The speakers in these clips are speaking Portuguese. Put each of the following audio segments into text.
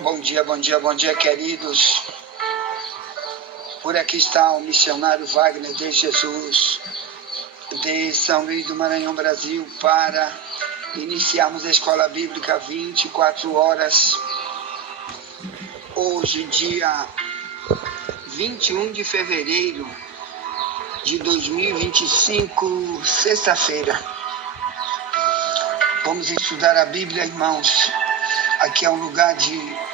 Bom dia, bom dia, bom dia, queridos. Por aqui está o missionário Wagner de Jesus, de São Luís do Maranhão, Brasil, para iniciarmos a Escola Bíblica 24 horas. Hoje, dia 21 de fevereiro de 2025, sexta-feira. Vamos estudar a Bíblia, irmãos. Aqui é um lugar de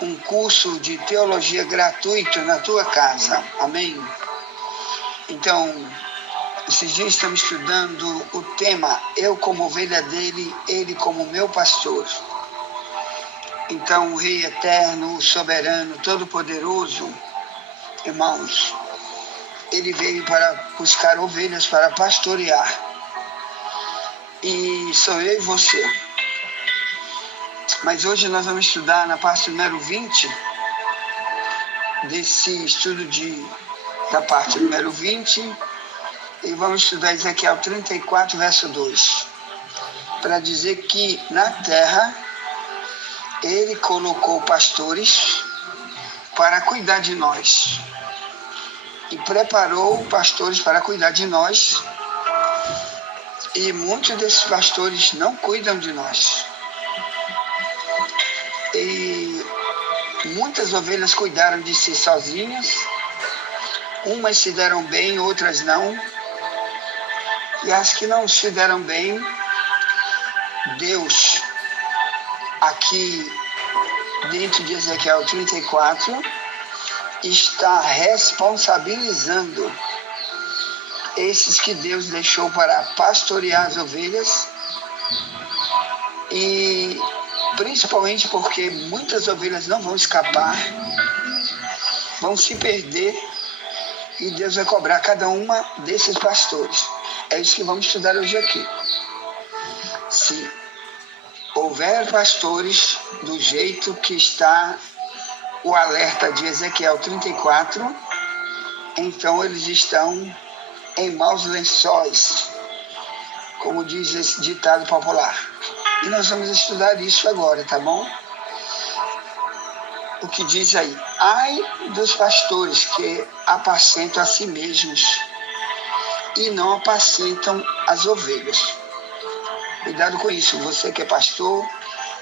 um curso de teologia gratuito na tua casa. Amém? Então, esses dias estamos estudando o tema Eu como ovelha dele, ele como meu pastor. Então, o Rei eterno, soberano, todo-poderoso, irmãos, ele veio para buscar ovelhas para pastorear. E sou eu e você. Mas hoje nós vamos estudar na parte número 20 desse estudo da parte número 20, e vamos estudar Ezequiel 34, verso 2, para dizer que na terra ele colocou pastores para cuidar de nós, e preparou pastores para cuidar de nós, e muitos desses pastores não cuidam de nós. E muitas ovelhas cuidaram de si sozinhas, umas se deram bem, outras não. E as que não se deram bem, Deus, aqui dentro de Ezequiel 34, está responsabilizando esses que Deus deixou para pastorear as ovelhas, e principalmente porque muitas ovelhas não vão escapar, vão se perder, e Deus vai cobrar cada uma desses pastores. É isso que vamos estudar hoje aqui. Se houver pastores do jeito que está o alerta de Ezequiel 34, então eles estão em maus lençóis, como diz esse ditado popular. E nós vamos estudar isso agora, tá bom? O que diz aí? Ai dos pastores que apacentam a si mesmos e não apacentam as ovelhas. Cuidado com isso, você que é pastor.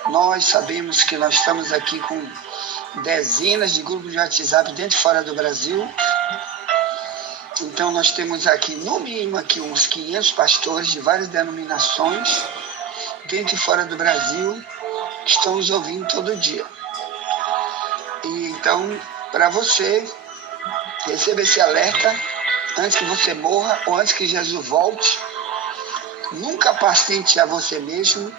Nós sabemos que nós estamos aqui com dezenas de grupos de WhatsApp dentro e fora do Brasil. Então nós temos aqui, no mínimo, aqui uns 500 pastores de várias denominações, dentro e fora do Brasil, que estão nos ouvindo todo dia. E então, para você receber esse alerta, antes que você morra ou antes que Jesus volte, nunca apacente a você mesmo,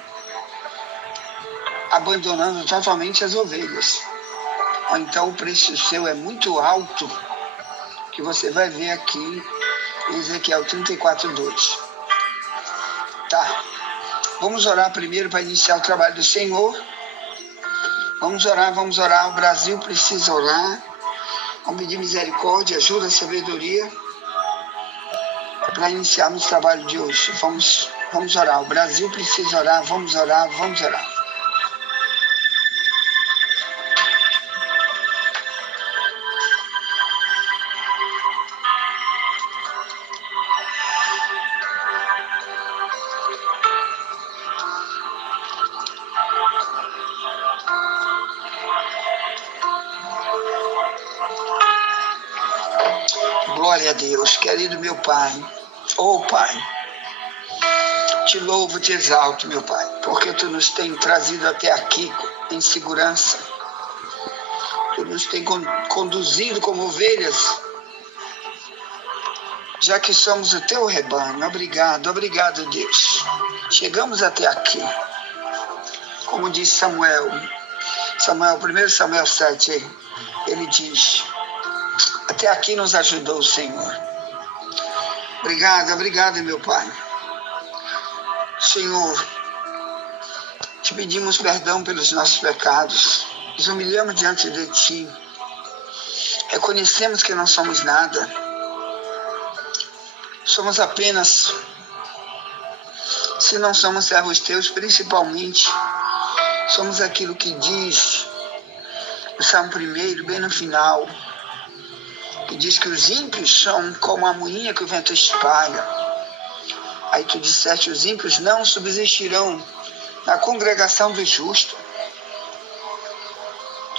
abandonando totalmente as ovelhas. Ou então o preço seu é muito alto, que você vai ver aqui em Ezequiel 34, 2. Tá. Vamos orar primeiro para iniciar o trabalho do Senhor. Vamos orar. O Brasil precisa orar. Vamos pedir misericórdia, ajuda, sabedoria, para iniciarmos o trabalho de hoje. Vamos orar. O Brasil precisa orar. Vamos orar. Glória a Deus, querido meu Pai. Pai, te louvo, te exalto, meu Pai, porque Tu nos tem trazido até aqui em segurança. Tu nos tem conduzido como ovelhas, já que somos o Teu rebanho. Obrigado, Deus. Chegamos até aqui. Como diz Samuel, 1 Samuel 7, ele diz: até aqui nos ajudou o Senhor. Obrigado, meu Pai. Senhor, te pedimos perdão pelos nossos pecados. Nos humilhamos diante de Ti. Reconhecemos que não somos nada. Somos apenas, se não somos servos Teus, principalmente, somos aquilo que diz O Salmo 1, bem no final, que diz que os ímpios são como a moinha que o vento espalha. Aí tu disseste, os ímpios não subsistirão na congregação do justo.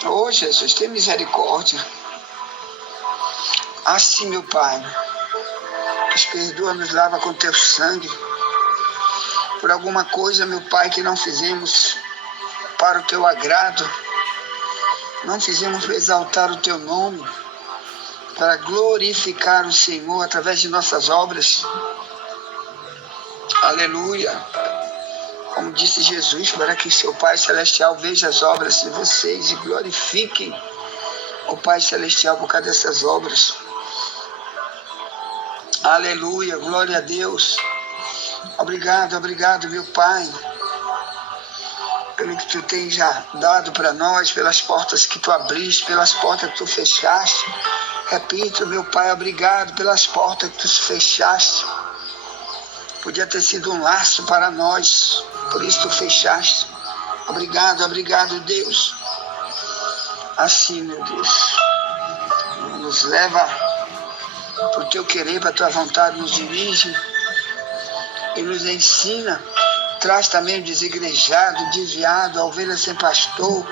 Ô Jesus, tem misericórdia. Assim, meu Pai, nos perdoa, nos lava com teu sangue. Por alguma coisa, meu Pai, que não fizemos para o teu agrado, não fizemos para exaltar o teu nome, para glorificar o Senhor através de nossas obras. Aleluia. Como disse Jesus, para que seu Pai Celestial veja as obras de vocês e glorifique o Pai Celestial por causa dessas obras. Aleluia, glória a Deus. Obrigado, obrigado, meu Pai, pelo que tu tens já dado para nós, pelas portas que tu abriste, pelas portas que tu fechaste. Repito, meu Pai, obrigado pelas portas que tu fechaste. Podia ter sido um laço para nós, por isso tu fechaste. Obrigado, obrigado, Deus. Assim, meu Deus, nos leva para o teu querer, para a tua vontade, nos dirige e nos ensina. Traz também o desigrejado, o desviado, a ovelha sem pastor.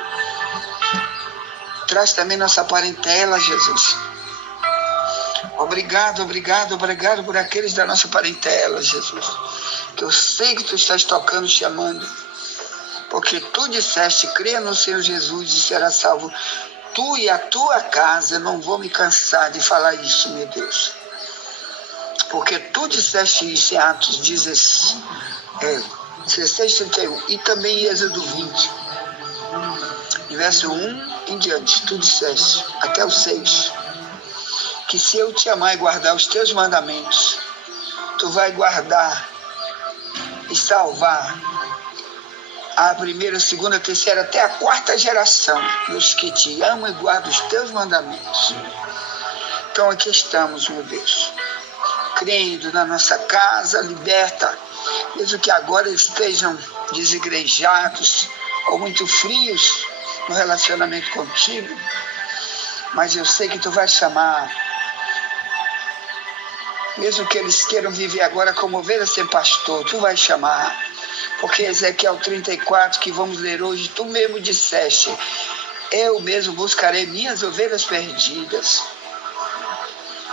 Traz também nossa parentela, Jesus. Obrigado, obrigado, obrigado por aqueles da nossa parentela, Jesus. Que eu sei que tu estás tocando, chamando. Porque tu disseste, creia no Senhor Jesus e será salvo. Tu e a tua casa, eu não vou me cansar de falar isso, meu Deus. Porque tu disseste isso em Atos 16, 31 e também em Êxodo 20. Verso 1 em diante, tu disseste, até o 6, que se eu te amar e guardar os teus mandamentos, tu vai guardar e salvar a primeira, a segunda, a terceira, até a quarta geração dos que te amam e guardam os teus mandamentos. Então aqui estamos, meu Deus, crendo na nossa casa, liberta, mesmo que agora estejam desigrejados ou muito frios no relacionamento contigo, mas eu sei que tu vais chamar, mesmo que eles queiram viver agora como ovelhas sem pastor, tu vais chamar, porque Ezequiel 34, que vamos ler hoje, tu mesmo disseste, eu mesmo buscarei minhas ovelhas perdidas.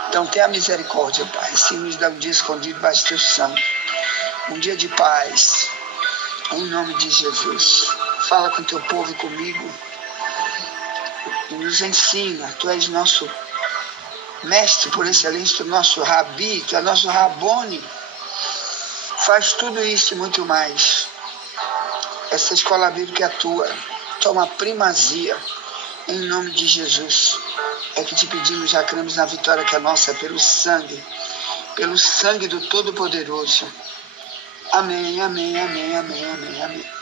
Então tenha misericórdia, Pai, assim nos dá um dia escondido baixo teu sangue, um dia de paz, em nome de Jesus. Fala com teu povo e comigo, e nos ensina, tu és nosso mestre por excelência, nosso rabi, tu és nosso rabone, faz tudo isso e muito mais. Essa escola bíblica é tua, toma primazia, em nome de Jesus. É que te pedimos, já cremos na vitória que é nossa, pelo sangue do Todo-Poderoso. Amém, amém, amém, amém, amém, amém.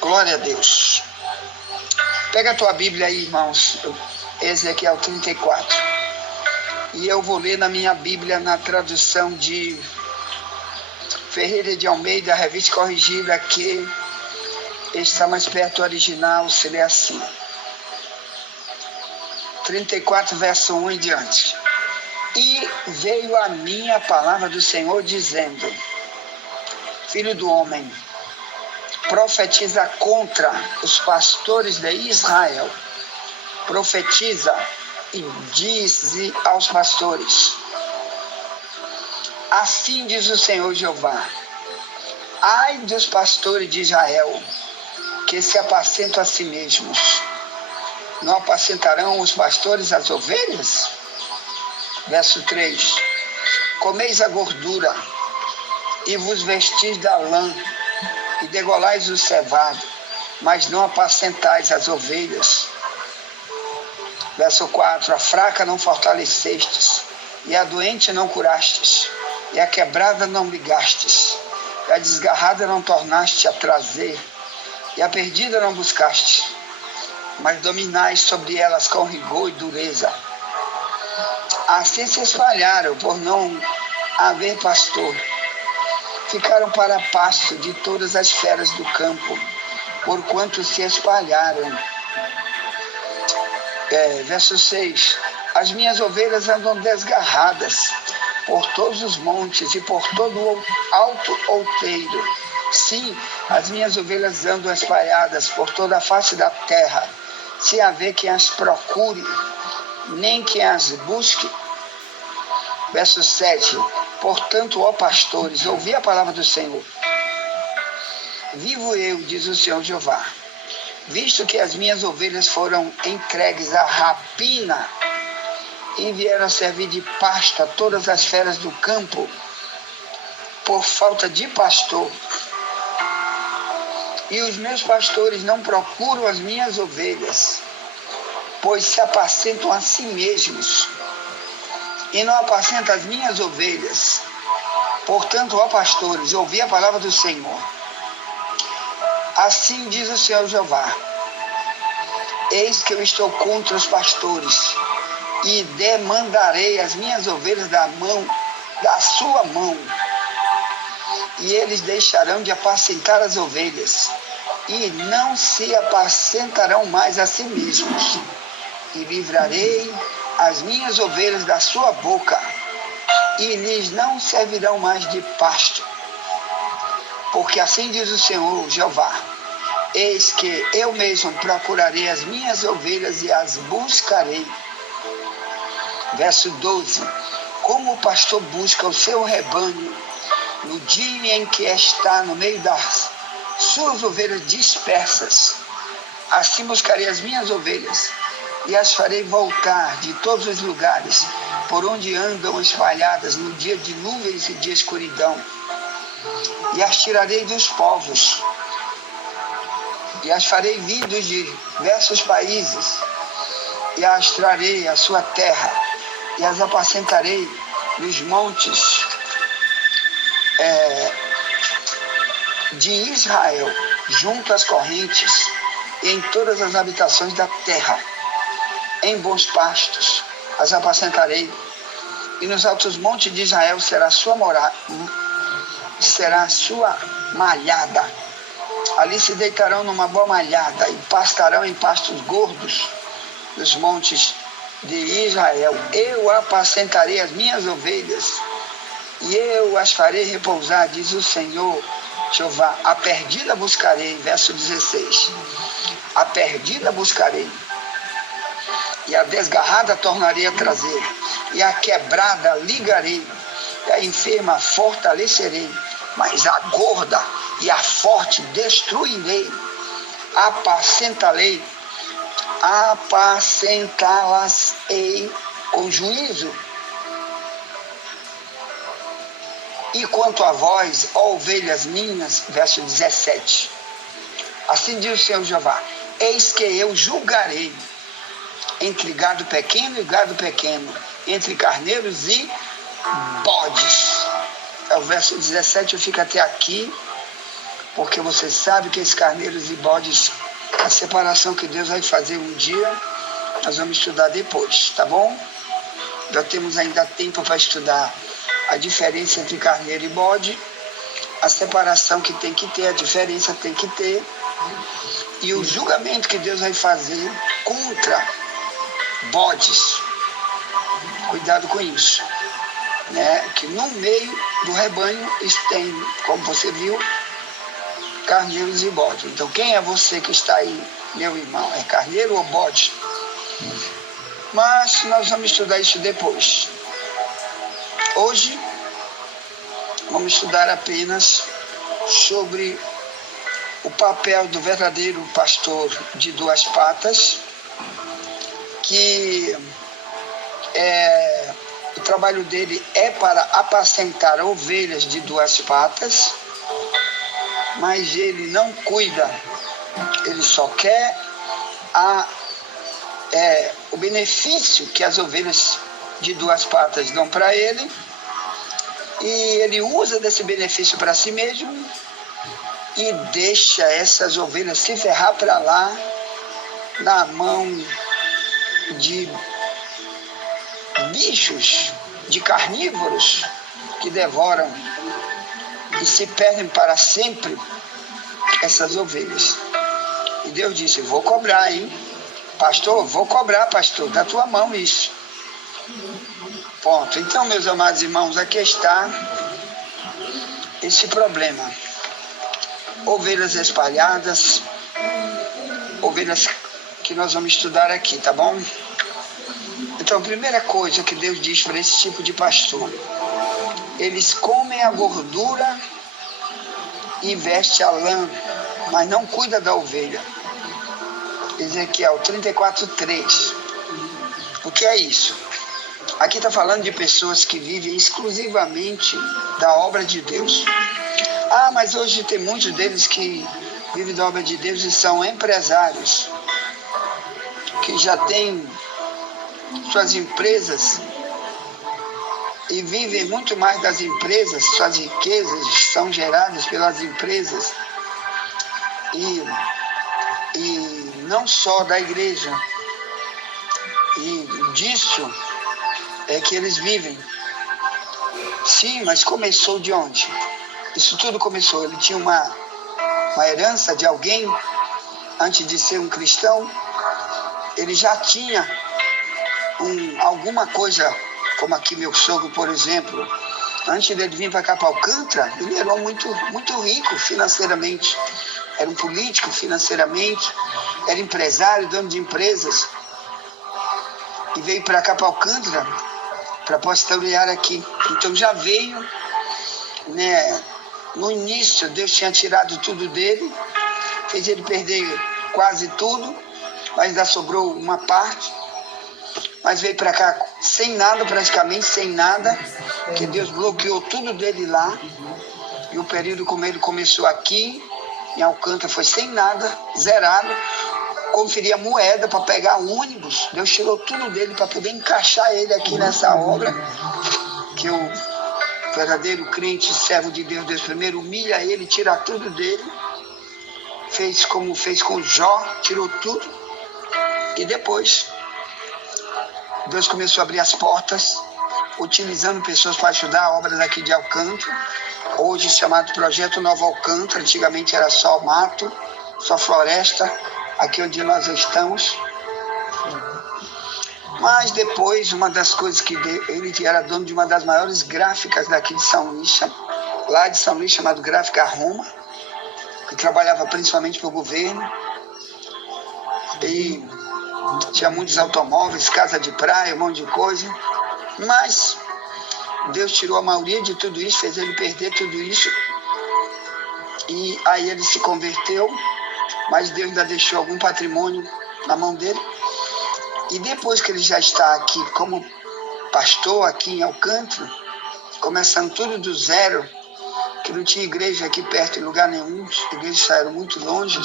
Glória a Deus. Pega a tua Bíblia aí, irmãos, Ezequiel 34. E eu vou ler na minha Bíblia, na tradução de Ferreira de Almeida, revista corrigida, que está mais perto do original, se lê assim. 34, verso 1 em diante. E veio a mim a palavra do Senhor, dizendo, filho do homem, profetiza contra os pastores de Israel. Profetiza e dize aos pastores, assim diz o Senhor Jeová, ai dos pastores de Israel, que se apacentam a si mesmos. Não apacentarão os pastores as ovelhas? Verso 3. Comeis a gordura, e vos vestis da lã, e degolais o cevado, mas não apacentais as ovelhas. Verso 4. A fraca não fortalecestes, e a doente não curastes, e a quebrada não ligastes, e a desgarrada não tornaste a trazer, e a perdida não buscaste, mas dominais sobre elas com rigor e dureza. Assim se espalharam, por não haver pastor. Ficaram para pasto de todas as feras do campo, porquanto se espalharam. Verso 6. As minhas ovelhas andam desgarradas por todos os montes e por todo o alto outeiro. Sim, as minhas ovelhas andam espalhadas por toda a face da terra, se haver quem as procure, nem quem as busque. Verso 7. Portanto, ó pastores, ouvi a palavra do Senhor. Vivo eu, diz o Senhor Jeová, visto que as minhas ovelhas foram entregues à rapina e vieram a servir de pasto a todas as feras do campo, por falta de pastor, e os meus pastores não procuram as minhas ovelhas, pois se apacentam a si mesmos, e não apacentam as minhas ovelhas. Portanto, ó pastores, ouvi a palavra do Senhor. Assim diz o Senhor Jeová: eis que eu estou contra os pastores, e demandarei as minhas ovelhas da sua mão, e eles deixarão de apacentar as ovelhas, e não se apacentarão mais a si mesmos, e livrarei as minhas ovelhas da sua boca, e lhes não servirão mais de pasto. Porque assim diz o Senhor Jeová: eis que eu mesmo procurarei as minhas ovelhas e as buscarei. Verso 12. Como o pastor busca o seu rebanho no dia em que está no meio das suas ovelhas dispersas, assim buscarei as minhas ovelhas e as farei voltar de todos os lugares por onde andam espalhadas no dia de nuvens e de escuridão, e as tirarei dos povos, e as farei vir dos diversos países, e as trarei à sua terra, e as apacentarei nos montes de Israel, junto às correntes, e em todas as habitações da terra. Em bons pastos as apacentarei, e nos altos montes de Israel será sua morada, será sua malhada. Ali se deitarão numa boa malhada e pastarão em pastos gordos dos montes de Israel. Eu apacentarei as minhas ovelhas e eu as farei repousar, diz o Senhor Jeová. A perdida buscarei, verso 16. A perdida buscarei, e a desgarrada tornarei a trazer, e a quebrada ligarei, e a enferma fortalecerei, mas a gorda e a forte destruirei. Apacentá-las-ei com juízo. E quanto a vós, ó ovelhas minhas, verso 17, assim diz o Senhor Jeová: eis que eu julgarei entre gado pequeno e gado pequeno, entre carneiros e bodes. O verso 17 eu fico até aqui, porque você sabe que esses carneiros e bodes, a separação que Deus vai fazer um dia, nós vamos estudar depois, tá bom? Já temos ainda tempo para estudar a diferença entre carneiro e bode, a separação que tem que ter, a diferença tem que ter, e o julgamento que Deus vai fazer contra bodes. Cuidado com isso, né? Que no meio do rebanho tem, como você viu, carneiros e bodes. Então quem é você que está aí, meu irmão? É carneiro ou bode? Mas nós vamos estudar isso depois. Hoje vamos estudar apenas sobre o papel do verdadeiro pastor de duas patas, que o trabalho dele é para apacentar ovelhas de duas patas, mas ele não cuida, ele só quer o benefício que as ovelhas de duas patas dão para ele, e ele usa desse benefício para si mesmo e deixa essas ovelhas se ferrar para lá na mão de bichos, de carnívoros, que devoram e se perdem para sempre essas ovelhas. E Deus disse, vou cobrar, hein? Pastor, vou cobrar, pastor, da tua mão isso. Ponto. Então, meus amados irmãos, aqui está esse problema. Ovelhas espalhadas, ovelhas que nós vamos estudar aqui, tá bom? Então, a primeira coisa que Deus diz para esse tipo de pastor, eles comem a gordura e vestem a lã, mas não cuida da ovelha. Ezequiel 34:3. O que é isso? Aqui está falando de pessoas que vivem exclusivamente da obra de Deus. Ah, mas hoje tem muitos deles que vivem da obra de Deus e são empresários, que já têm suas empresas e vivem muito mais das empresas, suas riquezas são geradas pelas empresas e não só da igreja. E disso é que eles vivem. Sim, mas começou de onde? Isso tudo começou. Ele tinha uma herança de alguém antes de ser um cristão. Ele já tinha alguma coisa, como aqui meu sogro, por exemplo. Antes dele vir para cá para Alcântara, ele era muito, muito rico financeiramente. Era um político financeiramente, era empresário, dono de empresas. E veio para cá para Alcântara para pastorear aqui. Então já veio, né? No início Deus tinha tirado tudo dele, fez ele perder quase tudo, mas ainda sobrou uma parte. Mas veio para cá sem nada, praticamente sem nada, que Deus bloqueou tudo dele lá. E o período como ele começou aqui, em Alcântara, foi sem nada, zerado. Conferia moeda para pegar ônibus. Deus tirou tudo dele para poder encaixar ele aqui nessa obra. Que o verdadeiro crente, servo de Deus, Deus primeiro humilha ele, tira tudo dele. Fez como fez com Jó, tirou tudo. E depois, Deus começou a abrir as portas, utilizando pessoas para ajudar a obra daqui de Alcântara. Hoje chamado Projeto Novo Alcântara, antigamente era só mato, só floresta, aqui onde nós estamos. Mas depois, uma das coisas que ele era dono de uma das maiores gráficas daqui de São Luís, lá de São Luís, chamado Gráfica Roma, que trabalhava principalmente para o governo. E tinha muitos automóveis, casa de praia, um monte de coisa. Mas Deus tirou a maioria de tudo isso, fez ele perder tudo isso. E aí ele se converteu, mas Deus ainda deixou algum patrimônio na mão dele. E depois que ele já está aqui como pastor aqui em Alcântara, começando tudo do zero, que não tinha igreja aqui perto em lugar nenhum, as igrejas saíram muito longe.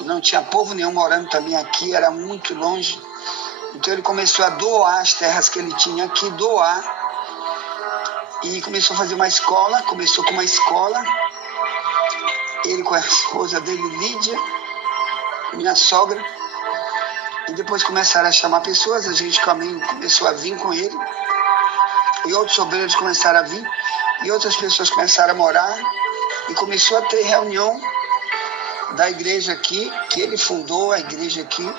E não tinha povo nenhum morando também aqui, era muito longe. Então ele começou a doar as terras que ele tinha aqui, e começou a fazer uma escola, começou com uma escola, ele com a esposa dele, Lídia, minha sogra, e depois começaram a chamar pessoas, a gente começou a vir com ele, e outros obreiros começaram a vir, e outras pessoas começaram a morar, e começou a ter reunião da igreja aqui, que ele fundou a igreja aqui.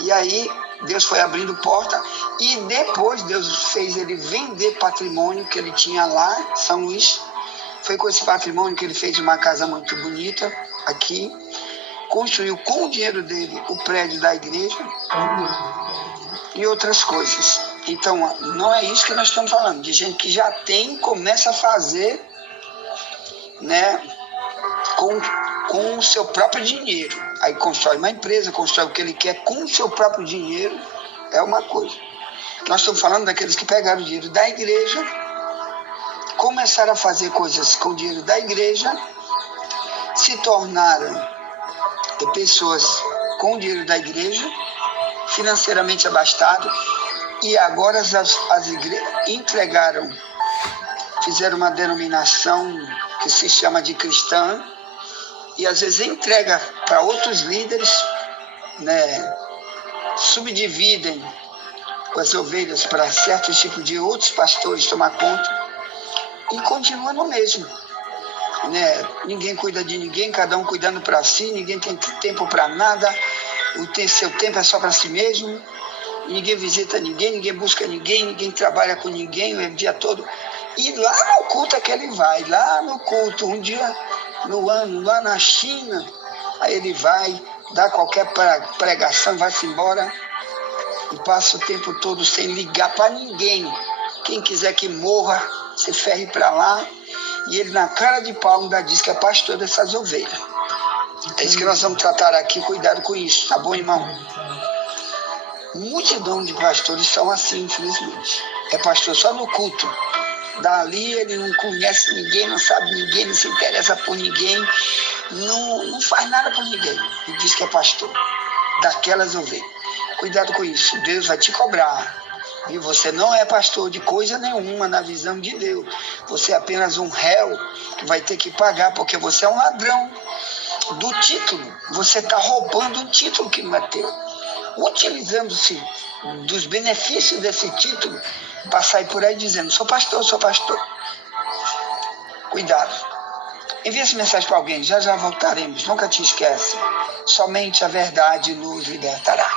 E aí Deus foi abrindo porta e depois Deus fez ele vender patrimônio que ele tinha lá em São Luís. Foi com esse patrimônio que ele fez uma casa muito bonita aqui, construiu com o dinheiro dele o prédio da igreja e outras coisas. Então não é isso que nós estamos falando, de gente que já tem, começa a fazer, né, com o seu próprio dinheiro. Aí constrói uma empresa, constrói o que ele quer com o seu próprio dinheiro, é uma coisa. Nós estamos falando daqueles que pegaram o dinheiro da igreja, começaram a fazer coisas com o dinheiro da igreja, se tornaram pessoas com o dinheiro da igreja, financeiramente abastadas, e agora as igrejas entregaram, fizeram uma denominação que se chama de cristã, e às vezes entrega para outros líderes, né, subdividem com as ovelhas para certos tipos de outros pastores tomar conta, e continua no mesmo. Né? Ninguém cuida de ninguém, cada um cuidando para si, ninguém tem tempo para nada, seu tempo é só para si mesmo, ninguém visita ninguém, ninguém busca ninguém, ninguém trabalha com ninguém o dia todo. E lá no culto é que ele vai, lá no culto, um dia no ano, lá na China, aí ele vai, dá qualquer pregação, vai-se embora e passa o tempo todo sem ligar para ninguém. Quem quiser que morra, se ferre para lá. E ele na cara de pau ainda diz que é pastor dessas ovelhas. É isso que nós vamos tratar aqui, cuidado com isso, tá bom, irmão? Multidão de pastores são assim, infelizmente. É pastor só no culto. Dali ele não conhece ninguém, não sabe ninguém, não se interessa por ninguém, não faz nada por ninguém. E diz que é pastor daquelas ovelhas. Cuidado com isso, Deus vai te cobrar. E você não é pastor de coisa nenhuma na visão de Deus. Você é apenas um réu que vai ter que pagar, porque você é um ladrão do título. Você está roubando um título que não é teu. Utilizando-se dos benefícios desse título para sair por aí dizendo, sou pastor, sou pastor. Cuidado. Envie essa mensagem para alguém, já voltaremos, nunca te esquece. Somente a verdade nos libertará.